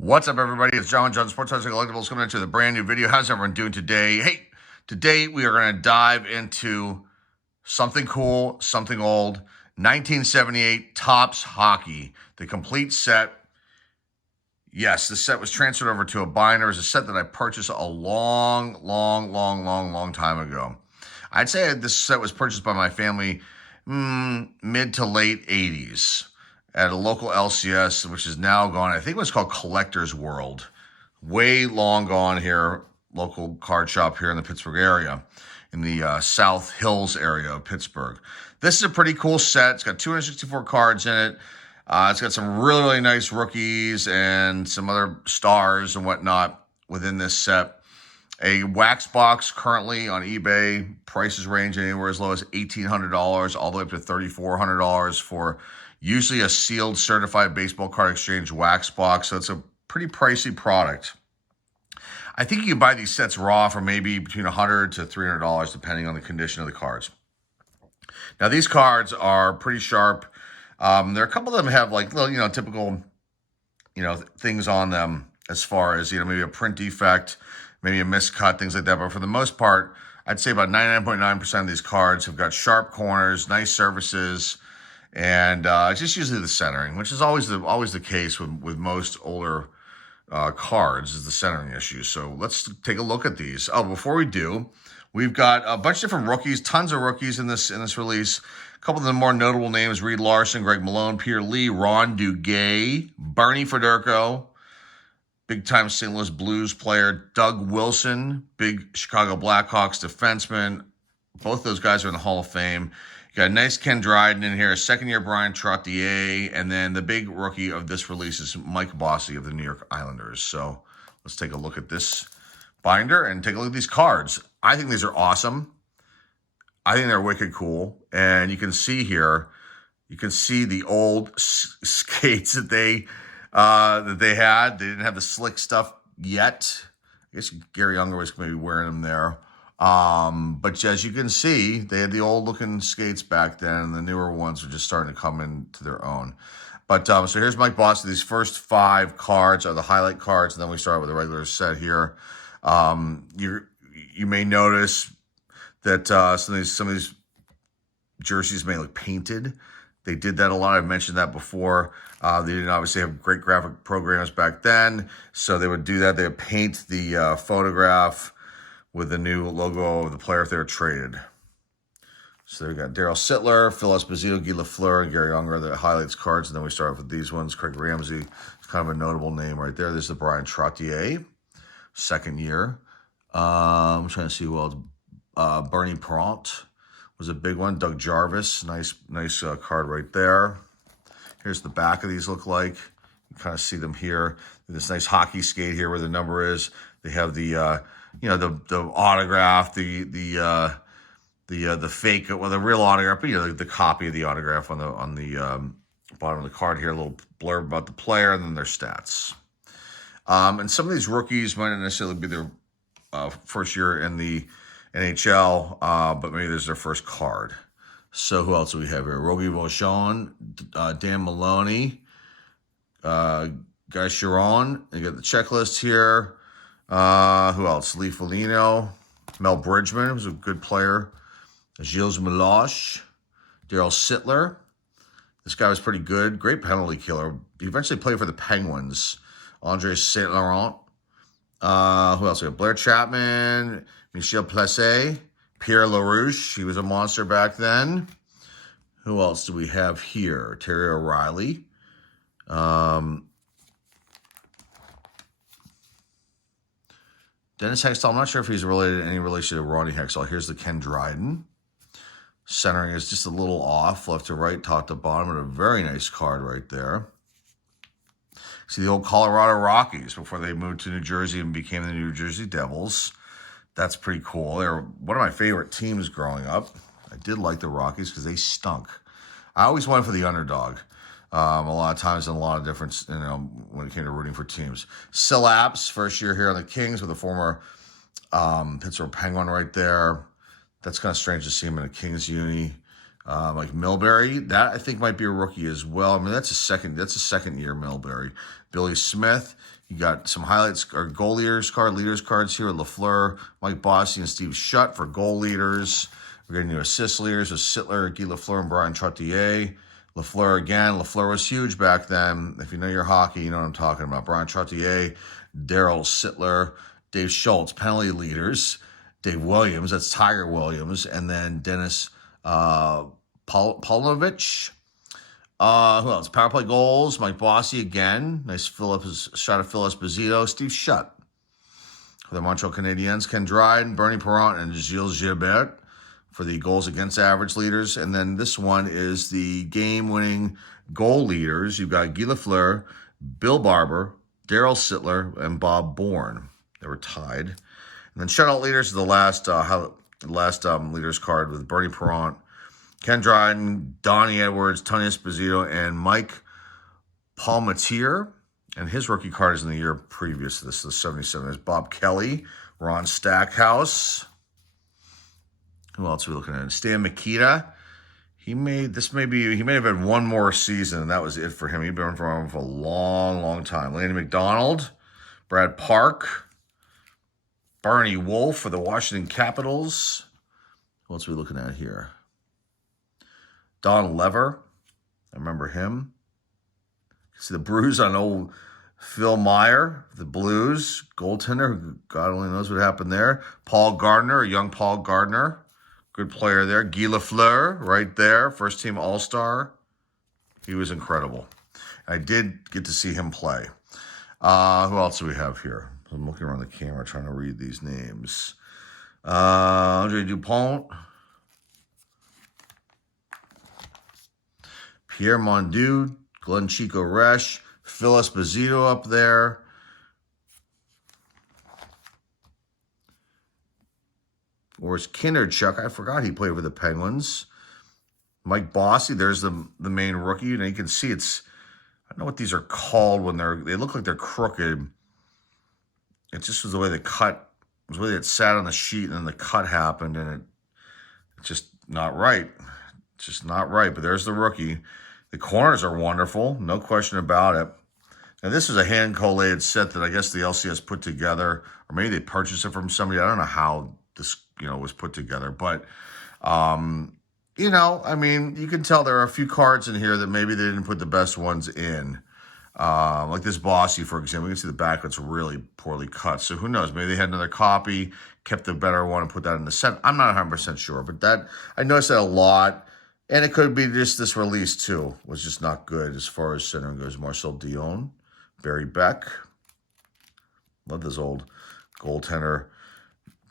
What's up, everybody? It's John Sports House Collectibles coming into the brand new video. How's everyone doing today? Hey, today we are going to dive into something cool, something old. 1978 Topps Hockey, the complete set. Yes, the set was transferred over to a binder. It's a set that I purchased a long time ago. I'd say this set was purchased by my family mid to late 80s. At a local LCS, which is now gone. I think it was called Collector's World. Way long gone here. Local card shop here in the Pittsburgh area, in the South Hills area of Pittsburgh. This is a pretty cool set. It's got 264 cards in it. It's got some really nice rookies and some other stars and whatnot within this set. A wax box currently on eBay. Prices range anywhere as low as $1,800 all the way up to $3,400 for usually a sealed certified baseball card exchange wax box. So it's a pretty pricey product. I think you can buy these sets raw for maybe between $100 to $300 depending on the condition of the cards. Now these cards are pretty sharp. There are a couple of them have like little, typical, things on them as far as, maybe a print defect, maybe a miscut, things like that. But for the most part, I'd say about 99.9% of these cards have got sharp corners, nice surfaces, and it's just usually the centering, which is always the case with most older cards, is the centering issue. So let's take a look at these. Oh, before we do, we've got a bunch of different rookies, tons of rookies in this release. A couple of the more notable names: Reed Larson, Greg Malone, Peter Lee, Ron Duguay, Bernie Federko, big-time St. Louis Blues player, Doug Wilson, big Chicago Blackhawks defenseman. Both those guys are in the Hall of Fame. You got a nice Ken Dryden in here, a second-year Brian Trottier, and then the big rookie of this release is Mike Bossy of the New York Islanders. So let's take a look at this binder and take a look at these cards. I think these are awesome. I think they're wicked cool. And you can see here, the old skates that they had. They didn't have the slick stuff yet. I guess Gary Unger was maybe wearing them there. But as you can see, they had the old looking skates back then, and the newer ones are just starting to come into their own. But so here's Mike Bossy. These first 5 cards are the highlight cards, and then we start with the regular set here. You may notice that some of these jerseys may look painted. They did that a lot. I've mentioned that before. They didn't obviously have great graphic programs back then, so they would do that. They would paint the photograph with the new logo of the player if they were traded. So we got Daryl Sittler, Phil Esposito, Guy Lafleur, and Gary Unger, the highlights cards. And then we start off with these ones. Craig Ramsey, it's kind of a notable name right there. This is the Brian Trottier, second year. I'm trying to see who else. Bernie Pront was a big one. Doug Jarvis, nice card right there. Here's the back of these look like. You kind of see them here. This nice hockey skate here where the number is. They have the the autograph, the fake, well, the real autograph, but the copy of the autograph on the bottom of the card here. A little blurb about the player and then their stats. And some of these rookies might not necessarily be their first year in the NHL, but maybe there's their first card. So who else do we have here? Roby Vachon, Dan Maloney, Guy Chiron. You got the checklist here. Who else? Lee Foligno, Mel Bridgman was a good player. Gilles Meloche, Daryl Sittler. This guy was pretty good. Great penalty killer. He eventually played for the Penguins. Andre Saint Laurent. Who else? We got Blair Chapman, Michel Placé, Pierre LaRouche. He was a monster back then. Who else do we have here? Terry O'Reilly. Dennis Hextall, I'm not sure if he's related in any relation to Ronnie Hextall. Here's the Ken Dryden. Centering is just a little off, left to right, top to bottom, and a very nice card right there. See the old Colorado Rockies before they moved to New Jersey and became the New Jersey Devils. That's pretty cool. They were one of my favorite teams growing up. I did like the Rockies because they stunk. I always went for the underdog. A lot of times in a lot of different, when it came to rooting for teams. Sil Apps, first year here on the Kings with a former Pittsburgh Penguin right there. That's kind of strange to see him in a Kings uni. Like Milbury, that I think might be a rookie as well. I mean, that's a second year Milbury. Billy Smith, you got some highlights or goal leaders cards here. LaFleur, Mike Bossy, and Steve Shutt for goal leaders. We're getting new assist leaders with Sittler, Guy Lafleur, and Brian Trottier. LaFleur again. LaFleur was huge back then. If you know your hockey, you know what I'm talking about. Brian Trottier, Daryl Sittler, Dave Schultz, penalty leaders. Dave Williams, that's Tiger Williams, and then Dennis Paulovich. Who else? Power play goals. Mike Bossy again. Nice shot of Phil Esposito. Steve Shutt. For the Montreal Canadiens. Ken Dryden, Bernie Perrant, and Gilles Gilbert for the goals against average leaders. And then this one is the game-winning goal leaders. You've got Guy Lafleur, Bill Barber, Daryl Sittler, and Bob Bourne. They were tied. And then shutout leaders is the last leaders card with Bernie Perrant, Ken Dryden, Donnie Edwards, Tony Esposito, and Mike Palmatier. And his rookie card is in the year previous to this, the 77. There's Bob Kelly, Ron Stackhouse. Who else are we looking at? Stan Mikita. He may have had one more season, and that was it for him. He'd been around for a long, long time. Lanny McDonald, Brad Park, Barney Wolf for the Washington Capitals. What else are we looking at here? Don Lever. I remember him. See the bruise on old Phil Meyer, the Blues, goaltender. God only knows what happened there. Paul Gardner, a young Paul Gardner. Good player there. Guy Lafleur, right there. First team All-Star. He was incredible. I did get to see him play. Who else do we have here? I'm looking around the camera trying to read these names. Andre Dupont. Pierre Mondu. Glenn Chico Resch. Phil Esposito up there. Or is Kinderchuk? I forgot he played for the Penguins. Mike Bossy, there's the main rookie. And you can see I don't know what these are called when they look like they're crooked. It just was the way it sat on the sheet, and then the cut happened, and it's just not right. It's just not right. But there's the rookie. The corners are wonderful, no question about it. Now, this is a hand-collated set that I guess the LCS put together, or maybe they purchased it from somebody. I don't know how this, was put together. But, I mean, you can tell there are a few cards in here that maybe they didn't put the best ones in. Like this Bossy, for example. You can see the back that's really poorly cut. So who knows? Maybe they had another copy, kept the better one, and put that in the set. I'm not 100% sure. But I noticed that a lot. And it could be just this release, too, was just not good as far as centering goes. Marcel Dion, Barry Beck. Love this old goaltender,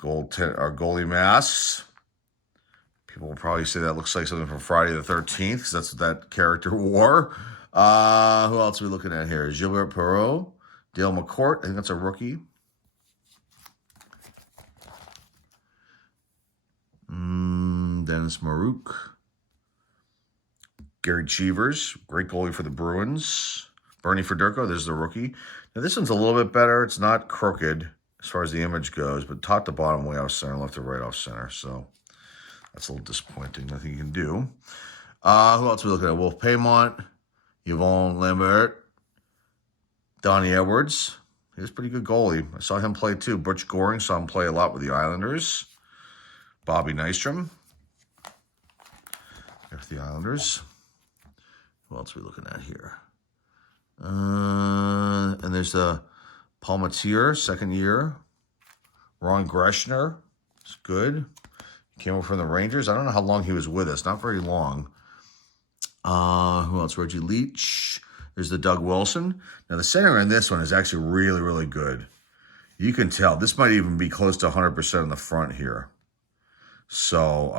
or goalie masks. People will probably say that looks like something from Friday the 13th, because that's what that character wore. Who else are we looking at here? Gilbert Perreault, Dale McCourt. I think that's a rookie. Dennis Marouk. Gary Cheevers, great goalie for the Bruins. Bernie Federko, there's the rookie. Now, this one's a little bit better. It's not crooked as far as the image goes, but top to bottom, way off center, left to right off center. So that's a little disappointing. Nothing you can do. Who else are we looking at? Wolf Paymont, Yvonne Lambert, Donnie Edwards. He was a pretty good goalie. I saw him play too. Butch Goring, saw him play a lot with the Islanders. Bobby Nystrom. There's the Islanders. Who else are we looking at here? And there's the Palmatier, second year. Ron Greshner. It's good. Came over from the Rangers. I don't know how long he was with us. Not very long. Who else? Reggie Leach. There's the Doug Wilson. Now, the center in this one is actually really, really good. You can tell. This might even be close to 100% in the front here. So,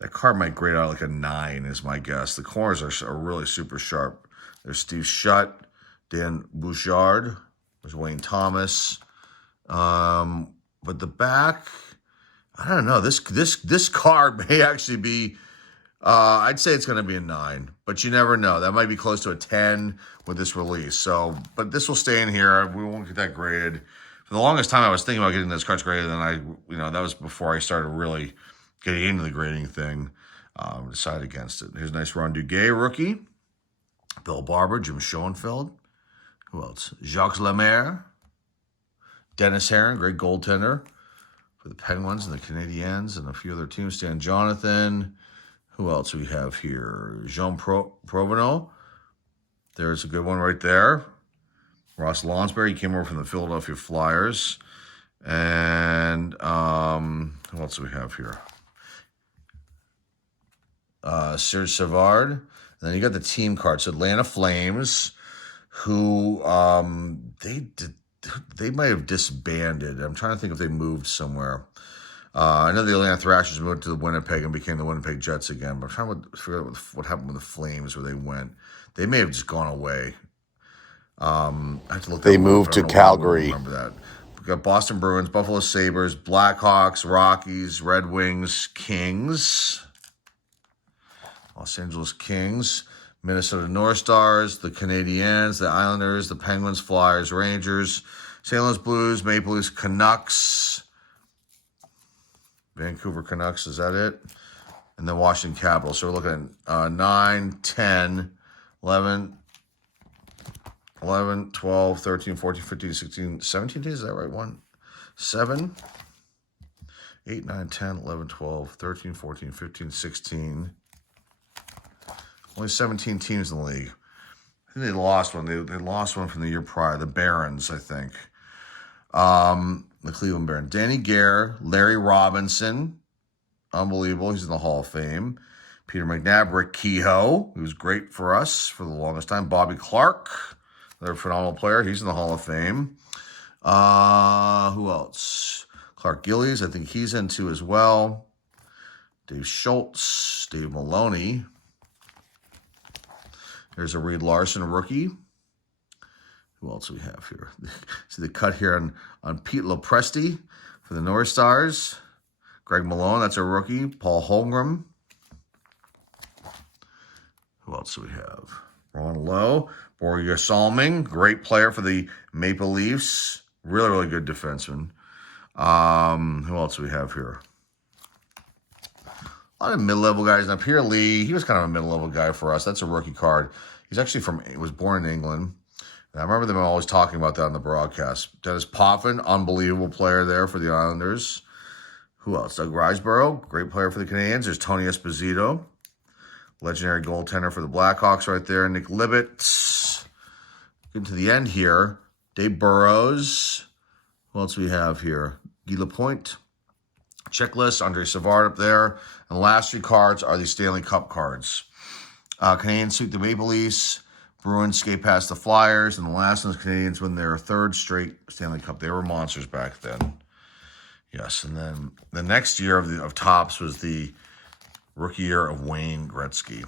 that card might grade out like a 9 is my guess. The corners are really super sharp. There's Steve Shutt, Dan Bouchard, there's Wayne Thomas. But the back, I don't know. This card may actually be, I'd say it's going to be a 9, but you never know. That might be close to a 10 with this release. So, but this will stay in here. We won't get that graded. For the longest time, I was thinking about getting those cards graded, and that was before I started really getting into the grading thing. Decided against it. Here's a nice Ron Duguay rookie. Bill Barber, Jim Schoenfeld. Who else? Jacques Lemaire. Dennis Herron, great goaltender for the Penguins and the Canadiens and a few other teams. Stan Jonathan. Who else we have here? Jean Provenot. There's a good one right there. Ross Lonsberry, he came over from the Philadelphia Flyers. And who else do we have here? Serge Savard. And then you got the team cards. Atlanta Flames, who they might have disbanded. I'm trying to think if they moved somewhere. I know the Atlanta Thrashers moved to the Winnipeg and became the Winnipeg Jets again, but I'm trying to figure out what happened with the Flames, where they went. They may have just gone away. I have to look. They moved to Calgary. I remember that. We got Boston Bruins, Buffalo Sabres, Blackhawks, Rockies, Red Wings, Kings, Los Angeles Kings, Minnesota North Stars, the Canadiens, the Islanders, the Penguins, Flyers, Rangers, St. Louis Blues, Maple Leafs, Canucks, Vancouver Canucks, is that it? And then Washington Capitals. So we're looking at 9, 10, 11, 12, 13, 14, 15, 16, 17 days. Is that right? 1, 7, 8, 9, 10, 11, 12, 13, 14, 15, 16. Only 17 teams in the league. I think they lost one. They lost one from the year prior. The Barons, I think. The Cleveland Barons. Danny Gare, Larry Robinson. Unbelievable. He's in the Hall of Fame. Peter McNabb, Rick Kehoe, who was great for us for the longest time. Bobby Clark, another phenomenal player. He's in the Hall of Fame. Who else? Clark Gillies, I think he's into as well. Dave Schultz, Dave Maloney. There's a Reed Larson rookie. Who else do we have here? See the cut here on Pete Lopresti for the North Stars. Greg Malone, that's a rookie. Paul Holmgren. Who else do we have? Ron Lowe. Borja Salming, great player for the Maple Leafs. Really, really good defenseman. Who else do we have here? A lot of mid-level guys. Now, Pierre Lee, he was kind of a mid-level guy for us. That's a rookie card. He's actually was born in England. And I remember them always talking about that on the broadcast. Dennis Potvin, unbelievable player there for the Islanders. Who else? Doug Riseborough, great player for the Canadiens. There's Tony Esposito, legendary goaltender for the Blackhawks right there. Nick Libet. Getting to the end here. Dave Burrows. Who else do we have here? Guy Lapointe. Checklist, Andre Savard up there. And the last 3 cards are the Stanley Cup cards. Canadians sweep the Maple Leafs. Bruins skate past the Flyers. And the last one is Canadians win their 3rd straight Stanley Cup. They were monsters back then. Yes, and then the next year of Topps was the rookie year of Wayne Gretzky.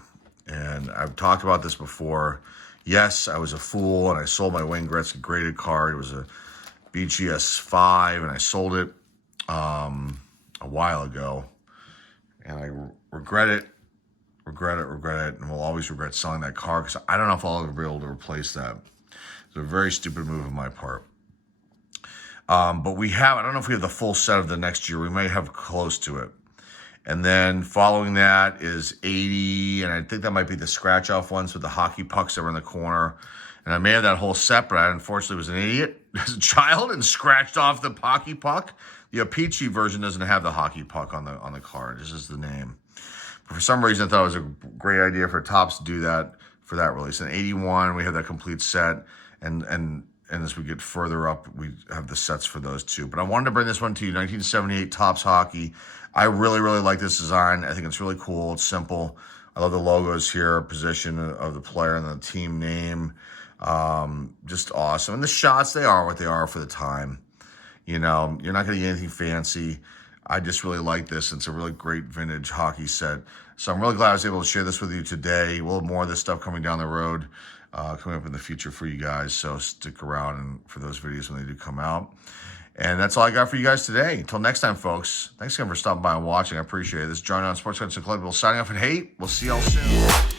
And I've talked about this before. Yes, I was a fool, and I sold my Wayne Gretzky graded card. It was a BGS 5, and I sold it a while ago. And I regret it, and will always regret selling that card because I don't know if I'll ever be able to replace that. It's a very stupid move on my part. But we have, I don't know if we have the full set of the next year. We might have close to it. And then following that is 80, and I think that might be the scratch-off ones with the hockey pucks that were in the corner. And I may have that whole set, but I unfortunately was an idiot as a child and scratched off the hockey puck. The Apici version doesn't have the hockey puck on the card. This is the name. But for some reason, I thought it was a great idea for Topps to do that for that release. In 81, we have that complete set, and as we get further up, we have the sets for those too. But I wanted to bring this one to you, 1978 Topps Hockey. I really, really like this design. I think it's really cool. It's simple. I love the logos here, position of the player and the team name. Just awesome. And the shots, they are what they are for the time. You know, you're not going to get anything fancy. I just really like this. It's a really great vintage hockey set. So I'm really glad I was able to share this with you today. We'll have more of this stuff coming down the road, coming up in the future for you guys. So stick around and for those videos when they do come out. And that's all I got for you guys today. Until next time, folks. Thanks again for stopping by and watching. I appreciate it. This is John on Sports Cards and Collectibles signing off. And hey, we'll see y'all soon.